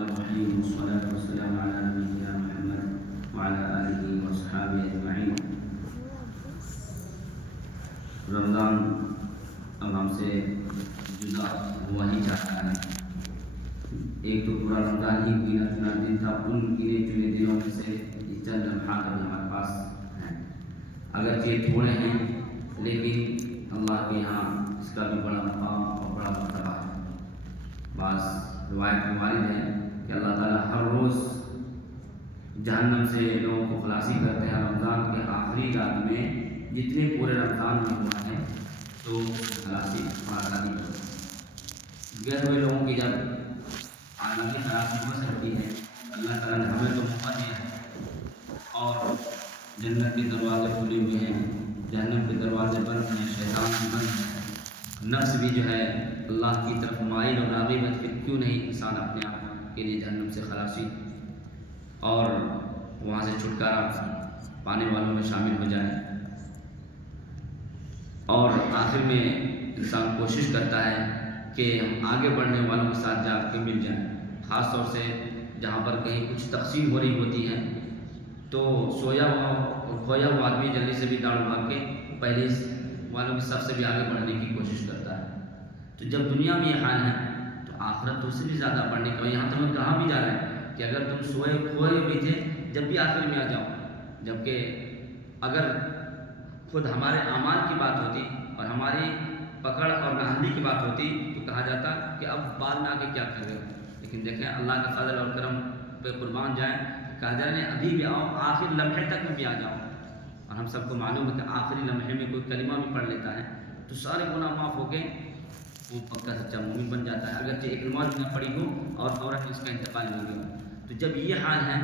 الرحيم والصلاة والسلام على نبينا محمد وعلى آله وأصحابه أجمعين. رمضان اب ہم سے جدا ہوا ہی چاہتا ہے. ایک تو پورا رمضان ہی گنا چنا دن تھا. ان گنے چنے دنوں میں سے چند لمحات ابھی ہمارے پاس ہیں. اگرچہ تھوڑے ہیں لیکن اللہ کے یہاں اس کا بھی بڑا مقام اور بڑا مرتبہ ہے. بعض روایت میں وارد ہے کہ اللہ تعالیٰ ہر روز جہنم سے لوگوں کو خلاصی کرتے ہیں. رمضان کے آخری رات میں جتنے پورے رمضان میں ہوا ہے تو خلاصی آزادی گئے ہوئے لوگوں کی جب آزادی خلاصی ہو سکتی ہے. اللہ تعالیٰ نے ہمیں تو موقع دیا ہے اور جنت کے دروازے کھلے ہوئے ہیں, جہنم کے دروازے بند ہیں, شیطان بھی بند ہے, نفس بھی جو ہے اللہ کی طرف مائل اور راغب ہے. پھر کیوں نہیں انسان اپنے آپ کے لیے جہنم سے خلاصی اور وہاں سے چھٹکارا پانے والوں میں شامل ہو جائے. اور آخر میں انسان کوشش کرتا ہے کہ ہم آگے بڑھنے والوں کے ساتھ جا کے مل جائیں. خاص طور سے جہاں پر کہیں کچھ تقسیم ہو رہی ہوتی ہے تو سویا ہوا آدمی جلدی سے بھی دوڑ بھاگ کے پہلے والوں کی سب سے بھی آگے بڑھنے کی کوشش کرتا ہے. تو جب دنیا میں یہ حال ہے تو آخرت تو اس سے بھی زیادہ بڑھنے کا. یہاں تو ہم کہاں بھی جا رہے ہیں کہ اگر تم کھوئے ہوئے تھے جب بھی آخر میں آ جاؤ. جبکہ اگر خود ہمارے اعمال کی بات ہوتی اور ہماری پکڑ اور نااہلی کی بات ہوتی تو کہا جاتا کہ اب بعد میں آ کے کیا کر رہے ہو. لیکن دیکھیں اللہ کا فضل اور کرم پہ قربان جائیں, کہا جا رہے ہیں ابھی بھی آؤ, آخر لمحے تک میں بھی آ جاؤ. اور ہم سب کو معلوم ہے کہ آخری لمحے میں کوئی کلمہ بھی پڑھ لیتا ہے تو سارے گناہ معاف ہو کے وہ پکا سچا مومن بن جاتا ہے, اگرچہ ایک نماز نہ پڑھی ہو اور عورت اس کا انتقال ہو گیا. تو جب یہ حال ہے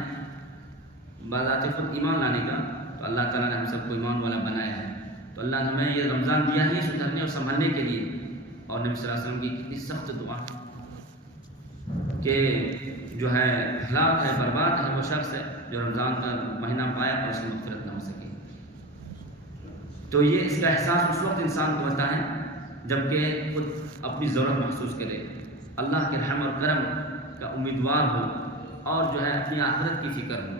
بذات خود ایمان لانے کا تو اللہ تعالیٰ نے ہم سب کو ایمان والا بنایا ہے. تو اللہ نے ہمیں یہ رمضان دیا ہے سدھرنے اور سنبھلنے کے لیے. اور نبی صلی اللہ علیہ وسلم کی کتنی سخت دعا کہ جو ہے ہلاک ہے, برباد ہے وہ شخص ہے جو رمضان کا مہینہ پایا اور اس کی مغفرت نہ ہو سکے. تو یہ اس کا احساس اس وقت انسان کو ہوتا ہے جب کہ خود اپنی ضرورت محسوس کرے, اللہ کے رحم اور کرم کا امیدوار ہو اور جو ہے اپنی آخرت کی فکر ہو.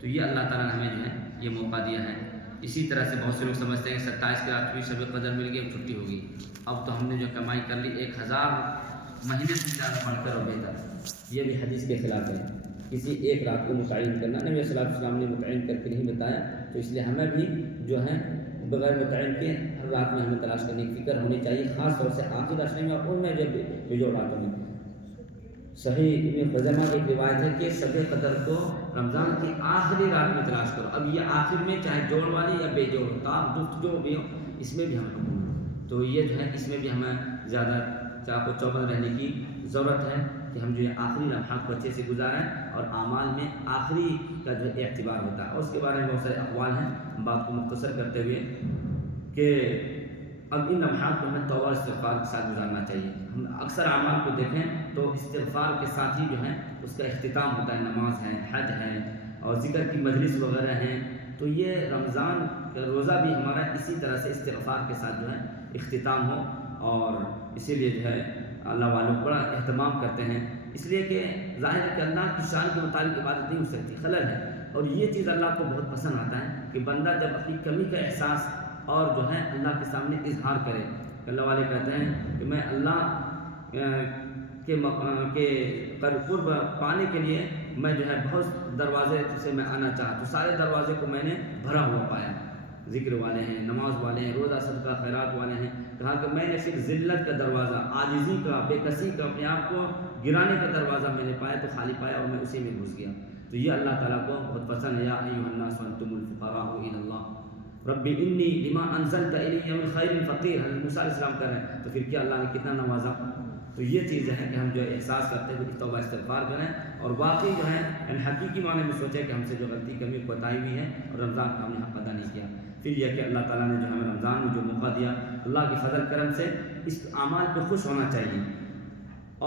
تو یہ اللہ تعالیٰ نے ہمیں جو ہے یہ موقع دیا ہے. اسی طرح سے بہت سے لوگ سمجھتے ہیں کہ 27 کی رات کو شب قدر مل گئی, اب چھٹی ہوگی, اب تو ہم نے جو کمائی کر لی 1000 مہینے سے زیادہ بڑھ کر اور بہتر. یہ بھی حدیث کے خلاف ہے کسی ایک رات کو متعین کرنا. نبی صلی اللہ علیہ وسلم نے متعین کر کے نہیں بتایا, تو اس لیے ہمیں بھی جو ہے بغیر متعین کے ہر رات میں ہمیں تلاش کرنے کی فکر ہونی چاہیے, خاص طور سے آخر عشرے میں اور ان میں جب بجوڑ راتوں میں. صحیح ابن خزیمہ کی ایک روایت ہے کہ شب قدر کو رمضان کی آخری رات میں تلاش کرو. اب یہ آخر میں چاہے جوڑ والی یا بے جوڑ تاپ دکھ جو بھی ہو اس میں بھی ہم تو یہ جو ہے اس میں بھی ہمیں زیادہ چاق و چوبند رہنے کی ضرورت ہے کہ ہم جو ہے آخری لمحات کو اچھے سے گزاریں اور اعمال میں آخری کا جو اعتبار ہوتا ہے. اور اس کے بارے میں بہت سارے اقوال ہیں. بات کو مختصر کرتے ہوئے کہ اب ان لمحات کو ہمیں توبہ استغفار کے ساتھ گزارنا چاہیے. ہم اکثر اعمال کو دیکھیں تو استغفار کے ساتھ ہی جو ہے اس کا اختتام ہوتا ہے. نماز ہے, حج ہے اور ذکر کی مجلس وغیرہ ہیں. تو یہ رمضان کا روزہ بھی ہمارا اسی طرح سے استغفار کے ساتھ جو ہے اختتام ہو. اور اسی لیے جو ہے اللہ والوں بڑا اہتمام کرتے ہیں, اس لیے کہ ظاہر ہے کہ اللہ کی شان کے مطابق عبادت نہیں ہو سکتی, خلل ہے. اور یہ چیز اللہ کو بہت پسند آتا ہے کہ بندہ جب اپنی کمی کا احساس اور جو ہے اللہ کے سامنے اظہار کرے. اللہ والے کہتے ہیں کہ میں اللہ کے قرب پانے کے لیے میں جو ہے بہت دروازے سے میں آنا چاہتا ہوں, سارے دروازے کو میں نے بھرا ہوا پایا. ذکر والے ہیں, نماز والے ہیں, روزہ صدقہ خیرات والے ہیں. کہا کہ میں نے صرف ذلت کا دروازہ, عاجزی کا, بے کسی کا, اپنے آپ کو گرانے کا دروازہ میں نے پایا تو خالی پایا اور میں اسی میں گھس گیا. تو یہ اللہ تعالیٰ کو بہت پسند ہے. یا ایھا الناس انتم الفقراء الی اللہ رب انی لما انزلت الی من خیر فقیر. حضرت موسیٰ علیہ السلام کہہ رہے ہیں تو پھر کیا اللہ نے کتنا نوازا. تو یہ چیز ہے کہ ہم جو احساس کرتے ہیں کہ توبہ استغفار کریں اور واقعی جو ہے حقیقی معنی میں سوچیں کہ ہم سے جو غلطی کمی کوتاہی ہوئی ہے اور رمضان کا ہم نے حق ادا نہیں کیا. پھر یہ کہ اللہ تعالیٰ نے جو ہمیں رمضان میں جو موقع دیا اللہ کی فضل کرم سے اس اعمال پہ خوش ہونا چاہیے.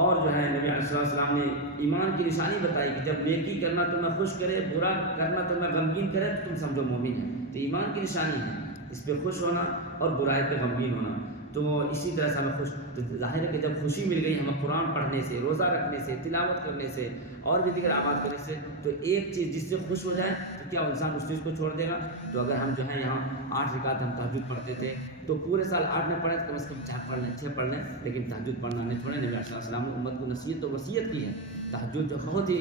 اور جو ہے نبی علیہ السلام نے ایمان کی نشانی بتائی کہ جب نیکی کرنا تمہیں خوش کرے, برا کرنا تمہیں غمگین کرے تو تم سمجھو مومن ہے. تو ایمان کی نشانی ہے اس پہ خوش ہونا اور برائی پہ غمگین ہونا. تو اسی طرح سے ہمیں تو ظاہر ہے کہ جب خوشی مل گئی ہمیں قرآن پڑھنے سے، روزہ رکھنے سے، تلاوت کرنے سے اور بھی دیگر اعمال کرنے سے، تو ایک چیز جس سے خوش ہو جائے تو کیا انسان اس چیز کو چھوڑ دے گا؟ تو اگر ہم جو ہے یہاں 8 رکعت ہم تہجد پڑھتے تھے تو پورے سال 8 نہ پڑھیں تو کم از کم 4 پڑھ لیں، 6 پڑھ لیں، لیکن تہجد پڑھنا نہیں چھوڑیں۔ نبی علیہ السلام نے امت کو نصیحت و وصیت کی ہے۔ تہجد جو بہت ہی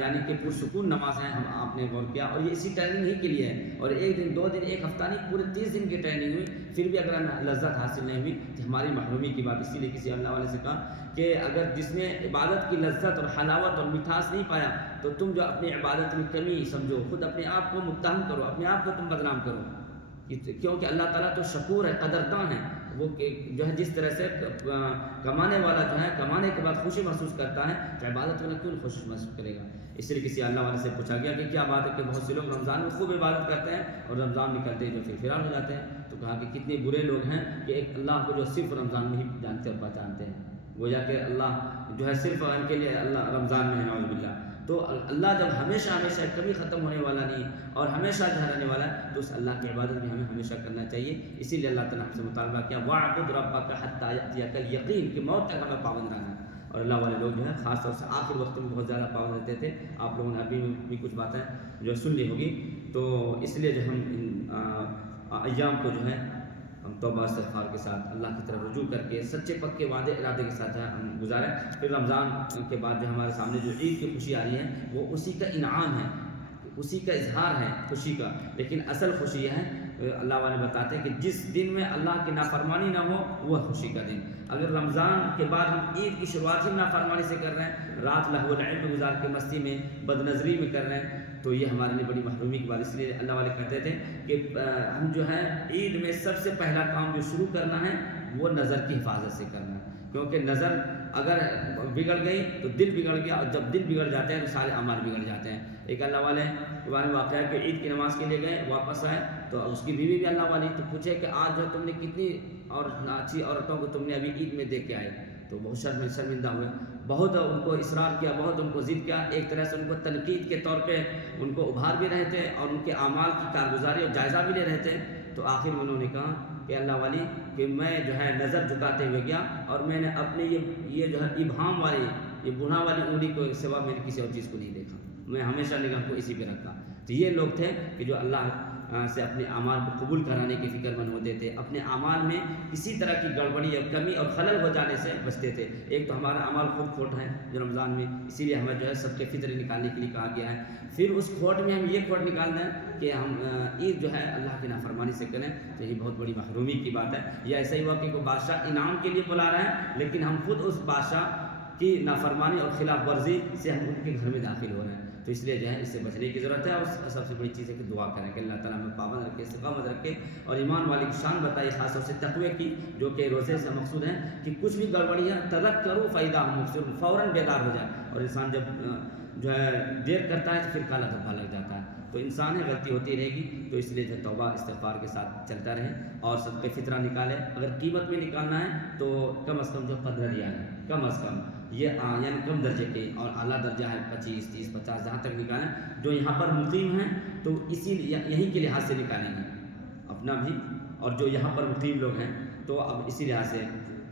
یعنی کہ پرسکون نماز ہے، ہم آپ نے غور کیا، اور یہ اسی ٹریننگ ہی کے لیے ہے، اور ایک دن 2 دن 1 ہفتہ نہیں، پورے 30 دن کی ٹریننگ ہوئی، پھر بھی اگر ہمیں لذت حاصل نہیں ہوئی تو ہماری محرومی کی بات۔ اسی لیے کسی اللہ والے سے کہا کہ اگر جس نے عبادت کی لذت اور حلاوت اور مٹھاس نہیں پایا تو تم جو اپنی عبادت میں کمی سمجھو، خود اپنے آپ کو متہم کرو، اپنے آپ کو تم بدنام کرو، کیونکہ اللہ تعالیٰ تو شکور ہے، قدردان ہے، وہ جو ہے جس طرح سے کمانے والا جو ہے کمانے کے بعد خوشی محسوس کرتا ہے تو عبادت والا کیوں خوشی محسوس کرے گا؟ اس لیے کسی اللہ والے سے پوچھا گیا کہ کیا بات ہے کہ بہت سے لوگ رمضان میں خوب عبادت کرتے ہیں اور رمضان نکلتے ہی جو پھر فرار ہو جاتے ہیں، تو کہا کہ کتنے برے لوگ ہیں کہ ایک اللہ کو جو صرف رمضان میں ہی جانتے اور پہچانتے ہیں، گویا کہ اللہ جو ہے صرف ان کے لیے اللہ رمضان میں ہے، نعوذ باللہ۔ تو اللہ جب ہمیشہ ہمیشہ کبھی ختم ہونے والا نہیں اور ہمیشہ جو رہنے والا ہے تو اس اللہ کی عبادت بھی ہمیں ہمیشہ کرنا چاہیے۔ اسی لیے اللہ تعالیٰ ہم سے مطالبہ کیا وَاعْبُدْ رَبَّكَ حَتَّىٰ يَأْتِيَكَ الْيَقِينُ کہ موت تک ہمیں پابند رہنا ہے۔ اور اللہ والے لوگ جو ہے خاص طور سے آخر وقت میں بہت زیادہ پابند رہتے تھے۔ آپ لوگوں نے ابھی بھی کچھ باتیں جو سن لی ہوگی، تو اس لیے جو ہم ان ایام کو جو ہے ہم توبہ استغفار کے ساتھ اللہ کی طرف رجوع کر کے سچے پکے وعدے ارادے کے ساتھ جو ہے ہم گزاریں۔ پھر رمضان کے بعد جو ہمارے سامنے جو عید کی خوشی آ رہی ہے وہ اسی کا انعام ہے، اسی کا اظہار ہے خوشی کا، لیکن اصل خوشی یہ ہے اللہ والے بتاتے ہیں کہ جس دن میں اللہ کی نافرمانی نہ ہو وہ خوشی کا دن۔ اگر رمضان کے بعد ہم عید کی شروعات ہی نافرمانی سے کر رہے ہیں، رات لہو و لعب میں گزار کے مستی میں بد نظری میں کر رہے ہیں، تو یہ ہمارے لیے بڑی محرومی کی بات۔ اس لیے اللہ والے کہتے تھے کہ ہم جو ہے عید میں سب سے پہلا کام جو شروع کرنا ہے وہ نظر کی حفاظت سے کرنا ہے، کیونکہ نظر اگر بگڑ گئی تو دل بگڑ گیا، اور جب دل بگڑ جاتے ہیں تو سارے اعمال بگڑ جاتے ہیں۔ ایک اللہ والے کے بارے میں واقعہ ہے کہ عید کی نماز کے لیے گئے، واپس آئے تو اس کی بیوی بھی اللہ والی، تو پوچھے کہ آج جو تم نے کتنی اور اچھی عورتوں کو تم نے ابھی عید میں دیکھ کے آئے، تو بہت شرمندہ ہوئے، بہت ان کو اصرار کیا، بہت ان کو ضد کیا، ایک طرح سے ان کو تنقید کے طور پہ ان کو ابھار بھی رہے تھے اور ان کے اعمال کی کارگزاری اور جائزہ بھی لے رہے تھے۔ تو آخر میں انہوں نے کہا کہ اللہ والی کہ میں جو ہے نظر جھکاتے ہوئے گیا اور میں نے اپنے یہ جو ہے ابہام والی یہ گناہ والی انگلی کو سوا میں نے کسی اور چیز کو نہیں دیکھا، میں ہمیشہ نگاہ کو اسی پہ رکھا۔ تو یہ لوگ تھے کہ جو اللہ سے اپنے اعمال کو قبول کرانے کی فکر مند ہوتے تھے، اپنے اعمال میں کسی طرح کی گڑبڑی یا کمی اور خلل ہو جانے سے بچتے تھے۔ ایک تو ہمارا اعمال خود کھوٹ ہے جو رمضان میں، اسی لیے ہمیں جو ہے سب کے فطر نکالنے کے لیے کہا گیا ہے۔ پھر اس کھوٹ میں ہم یہ کھوٹ نکال دیں کہ ہم عید جو ہے اللہ کی نافرمانی سے کریں، تو یہ بہت بڑی محرومی کی بات ہے۔ یہ ایسا ہی ہوا کہ کوئی بادشاہ انعام کے لیے بلا رہا ہے لیکن ہم خود اس بادشاہ کی نافرمانی اور خلاف ورزی سے ہم ان کے گھر میں داخل ہو رہے ہیں، تو اس لیے جو ہے اس سے بچنے کی ضرورت ہے۔ اور سب سے بڑی چیز ہے کہ دعا کریں کہ اللہ تعالیٰ ہمیں پابند رکھے، استقامت رکھے، اور ایمان والی کی شان بتائی خاص طور سے تقوی کی، جو کہ روزے سے مقصود ہے کہ کچھ بھی گڑبڑی ہے تذکروا فإذا هم مبصرون، فوراً بیدار ہو جائے، اور انسان جب جو ہے دیر کرتا ہے تو پھر کالا دھبا لگ جاتا ہے، تو انسان ہے غلطی ہوتی رہے گی، تو اس لیے جو توبہ استغفار کے ساتھ چلتا رہے اور صدقہ فطرہ نکالے۔ اگر قیمت میں نکالنا ہے تو کم از کم جو 15 ریال ہے، کم از کم یہ یعنی کم درجے کے، اور اعلیٰ درجہ ہے 25 30 50 جہاں تک نکالیں، جو یہاں پر مقیم ہیں تو اسی یہیں کے لحاظ سے نکالیں گے اپنا بھی، اور جو یہاں پر مقیم لوگ ہیں تو اب اسی لحاظ سے،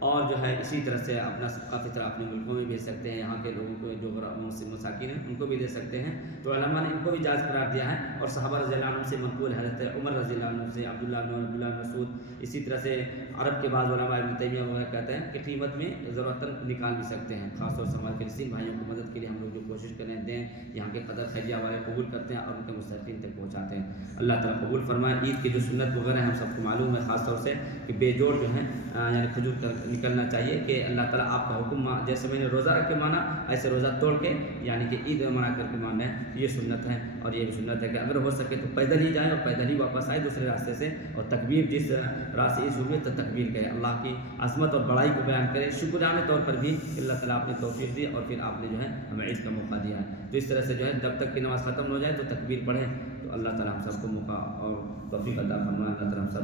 اور جو ہے اسی طرح سے اپنا صدقہ فطرہ اپنے ملکوں میں بھیج سکتے ہیں، یہاں کے لوگوں کو جو مساکین ہیں ان کو بھی دے سکتے ہیں، تو علماء نے ان کو بھی جائز قرار دیا ہے۔ اور صحابہ رضی اللہ عنہ سے منقول حضرت عمر رضی اللہ عنہ سے، عبداللہ بن مسعود، اسی طرح سے عرب کے بعض علماء ابن تیمیہ وغیرہ کہتے ہیں کہ قیمت میں ضرورت نکال بھی سکتے ہیں، خاص طور سے ہمارے فلسطین بھائیوں کی مدد کے لیے ہم لوگ جو کوشش کریں دیں، یہاں کے قدر خیریہ والے قبول کرتے ہیں اور ان کے مستحقین تک پہنچاتے ہیں، اللہ تعالیٰ قبول فرمائے۔ عید کی جو سنت وغیرہ ہیں ہم سب کو معلوم ہے، خاص طور سے کہ بے جوڑ جو ہیں یعنی کھجور نکلنا چاہیے، کہ اللہ تعالیٰ آپ کا حکم جیسے میں نے روزہ رکھ کے مانا ایسے روزہ توڑ کے یعنی کہ عید منا کر کے ماننا ہے، یہ سنت ہے۔ اور یہ بھی سنت ہے کہ اگر ہو سکے تو پیدل ہی جائیں اور پیدل ہی واپس آئے دوسرے راستے سے، اور تکبیر جس راستے عید ہوئی تو تکبیر کریں، اللہ کی عظمت اور بڑائی کو بیان کریں، شکرانے طور پر بھی کہ اللہ تعالیٰ آپ نے توفیق دی اور پھر آپ نے جو ہے ہمیں عید کا موقع دیا ہے، تو اس طرح سے جو ہے جب تک کہ نماز ختم ہو جائے تو تکبیر پڑھیں، تو اللہ تعالیٰ ہم سب کو موقع اور توفیق عطا فرمائے، اللہ تعالیٰ ہم سب